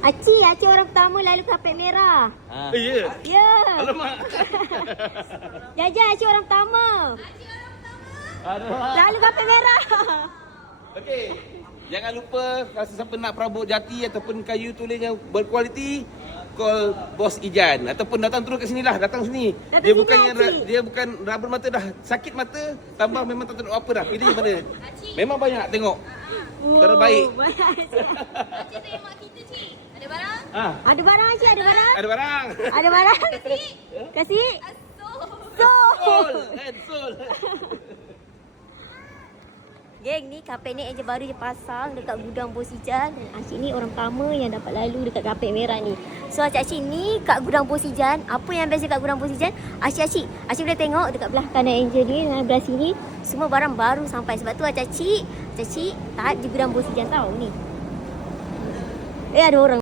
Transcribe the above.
Acik orang pertama lalu kapet merah. Ya. Ya. Alamak. Jaja Acik orang pertama. Alamak. Lalu kapet merah. Okey. Jangan lupa kalau siapa nak perabot jati ataupun kayu tulis yang berkualiti, call Bos Ijan ataupun datang terus kat sini lah, datang sini. Datang sini, Acik. Dia bukan raba mata dah sakit mata, tambah memang tak tahu apa dah. Pilih mana. Memang banyak tengok. Terbaik. Cik tengok kita, Cik. Ada barang? Ada barang Acik, ada barang. Ada barang. Ada barang. Kasih. Sol. Sol. Geng, ni kapet ni Angel baru je pasang dekat gudang Bos Ijan. Dan Acik ni orang pertama yang dapat lalu dekat kapet merah ni. So Acik ni kat gudang Bos Ijan. Apa yang best dekat gudang Bos Ijan? Acik boleh tengok dekat belah kanan Angel ni dan belah sini. Semua barang baru sampai. Sebab tu Acik taat di gudang Bos Ijan tau ni. Ada orang.